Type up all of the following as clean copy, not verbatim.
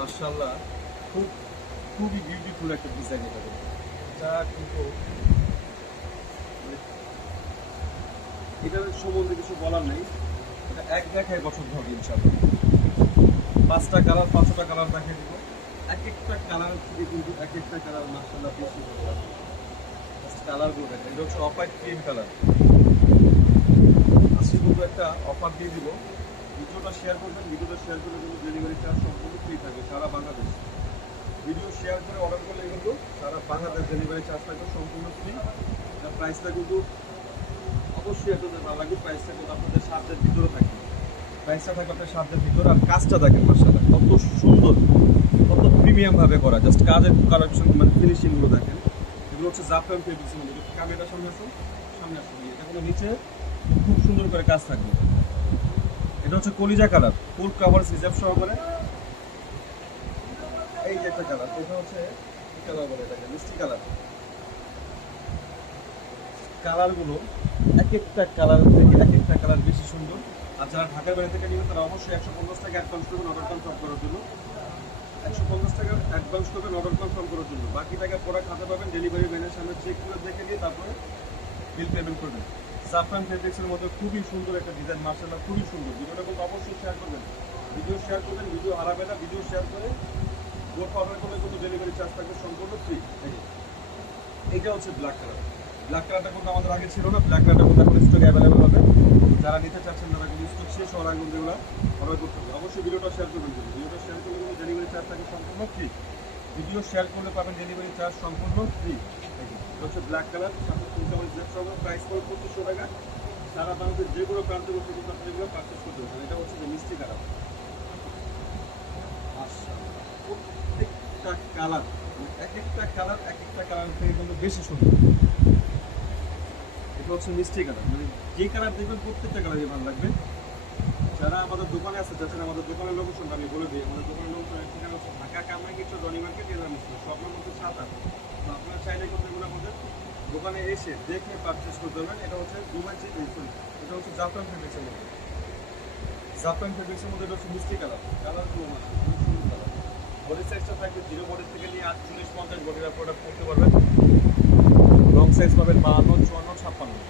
মাশাআল্লাহ খুবই বিউটিফুল একটা ডিজাইন এটা কিন্তু। এটা কিন্তু মানে এটার সম্বন্ধে কিছু বলার নেই। এটা এক দেখায় পছন্দ হবে ইনশাআল্লাহ। 5টা কালার 5টা কালার দেখিয়ে দিব। এক একটা কালার থেকে কিন্তু এক একটা কালার মাশাআল্লাহ বেশি ভালো লাগে। কালার গুলো দেখেন, এটা হচ্ছে অফ হোয়াইট ক্রিম কালার। আজকে কিন্তু একটা অফার দিয়ে দিব। ভিডিওটা শেয়ার করবেন, ভিডিওটা শেয়ার করলে কিন্তু ডেলিভারি চার্জ সম্পূর্ণ ফ্রি থাকবে সারা বাংলাদেশ। ভিডিও শেয়ার করে অর্ডার করলে কিন্তু সারা বাংলাদেশ ডেলিভারি চার্জ থাকবে সম্পূর্ণ ফ্রি। এটার প্রাইসটা কিন্তু অবশ্যই আপনাদের ভালো লাগবে। প্রাইসটা কিন্তু আপনাদের সাধ্যের ভিতরে থাকবে। প্রাইসটা থাকবে আপনার সাধ্যের ভিতরে। আর কাজটা দেখেন মাশাআল্লাহ কত সুন্দর, কত প্রিমিয়াম ভাবে করা। জাস্ট কাজের কালেকশন মানে ফিনিশিং গুলো দেখেন। এগুলো হচ্ছে জাফরান ফেব্রিক্সের মধ্যে। ক্যামেরার সামনে আসুন, সামনে আসুন। এটা কোনো নিচে খুব সুন্দর করে কাজ থাকবে। এটা হচ্ছে কলিজা কালার, ফুল কভার রিজার্ভ সহকারে। এই যে একটা কালার, এটা হচ্ছে কি কালার বলে এটাকে, মিষ্টি কালার। কালারগুলো এক একটা কালার থেকে এক একটা কালার বেশি সুন্দর। আর যারা ঢাকার বাইরে থেকে নেবেন তারা অবশ্যই 150 টাকা অ্যাডভান্স করবেন অর্ডার কনফার্ম করার জন্য। 150 টাকা অ্যাডভান্স করবেন অর্ডার কনফার্ম করার জন্য। বাকি টাকা প্রোডাক্ট হাতে পাবেন, ডেলিভারি ম্যানের সামনে চেক করে দেখে নিয়ে তারপরে বিল পেমেন্ট করবেন। জাফরান ফেব্রিক্সের মধ্যে খুবই সুন্দর একটা ডিজাইন, মাশাআল্লাহ খুবই সুন্দর। ভিডিওটা কিন্তু অবশ্যই শেয়ার করবেন, ভিডিও শেয়ার করবেন, ভিডিও হারাবে না। ভিডিও শেয়ার করে বোর্ড অর্ডার করলে কিন্তু ডেলিভারি চার্জ থাকবে সম্পূর্ণ ফ্রি। এইটা হচ্ছে ব্ল্যাক কালার। ব্ল্যাক কালারটা কিন্তু আমাদের আগে ছিল না। ব্ল্যাক কালারটা কিন্তু এখন স্টক অ্যাভেলেবেল হবে। যারা নিতে চাচ্ছেন তারা কিন্তু স্টক শেষ হওয়ার আগে কিন্তু এগুলো অর্ডার করতে হবে। অবশ্যই ভিডিওটা শেয়ার করবেন, কিন্তু ভিডিওটা শেয়ার করলে কিন্তু ডেলিভারি চার্জ থাকবে সম্পূর্ণ ফ্রি। ভিডিও শেয়ার করলে পাবেন ডেলিভারি চার্জ সম্পূর্ণ ফ্রি। এটা হচ্ছে ব্ল্যাক কালার, সাথে ফুলটা প্রাইস পড়ে 2500 টাকা। সারা বাংলাদেশের যে কোনো প্রান্ত করতে কিন্তু আপনি এগুলো পারচেস করতে পারবেন। এটা হচ্ছে যে মিষ্টি কালার। আচ্ছা, প্রত্যেকটা কালার এক একটা কালার এক একটা কালার থেকে কিন্তু বেশি সুন্দর। এটা হচ্ছে মিষ্টি কালার, মানে যে কালার দেখবেন প্রত্যেকটা কালারই ভালো লাগবে। যারা আমাদের দোকানে আছে, যাচ্ছেন আমাদের দোকানের লোকেশনটা আমি বলে দিই। আমাদের দোকানের লোকেশন ঠিকানা হচ্ছে ঢাকা কামরাঙ্গীর জনি মার্কেট স্বপ্নের মধ্যে 7 তো আপনারা চাইলে কিন্তু এগুলো আমাদের দোকানে এসে দেখে পারচেস করতে পারবেন। এটা হচ্ছে দুবাই, এটা হচ্ছে জাফরান ফেব্রিক্সের মধ্যে। জাফরান ফেব্রিক্সের মধ্যে এটা হচ্ছে মিষ্টি কালার। কালারগুলো খুব সুন্দর কালার। বডি সাইজটা থাকবে 0 বডি থেকে নিয়ে 48-50 বডির প্রোডাক্ট করতে পারবেন। লং সাইজ পাবেন 52, 54, 56।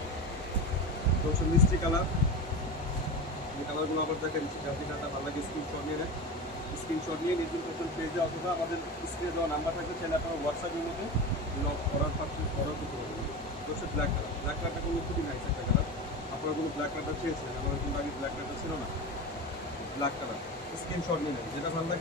এটা হচ্ছে মিষ্টি কালার। এই কালারগুলো আবার দেখেন, কালারটা ভালো লাগে স্ক্রিনশট নিয়ে নেন। স্ক্রিনশট নিয়ে নিজের পেছন পেজে অথবা আমাদের স্ক্রিনে দেওয়া নাম্বার থাকবে, চাইলে আপনারা হোয়াটসঅ্যাপের মধ্যে অর্ডার করতে পারবেন। এটা হচ্ছে ব্ল্যাক কালার। ব্ল্যাক কালারটা কিন্তু খুবই নাইস একটা কালার। আপনারা কোনো ব্ল্যাক কালারটা চেয়েছিলেন, আমাদের কিন্তু আগে ব্ল্যাক কালারটা ছিল না। ব্ল্যাক কালার স্ক্রিনশট নিয়ে নেন, যেটা ভালো লাগে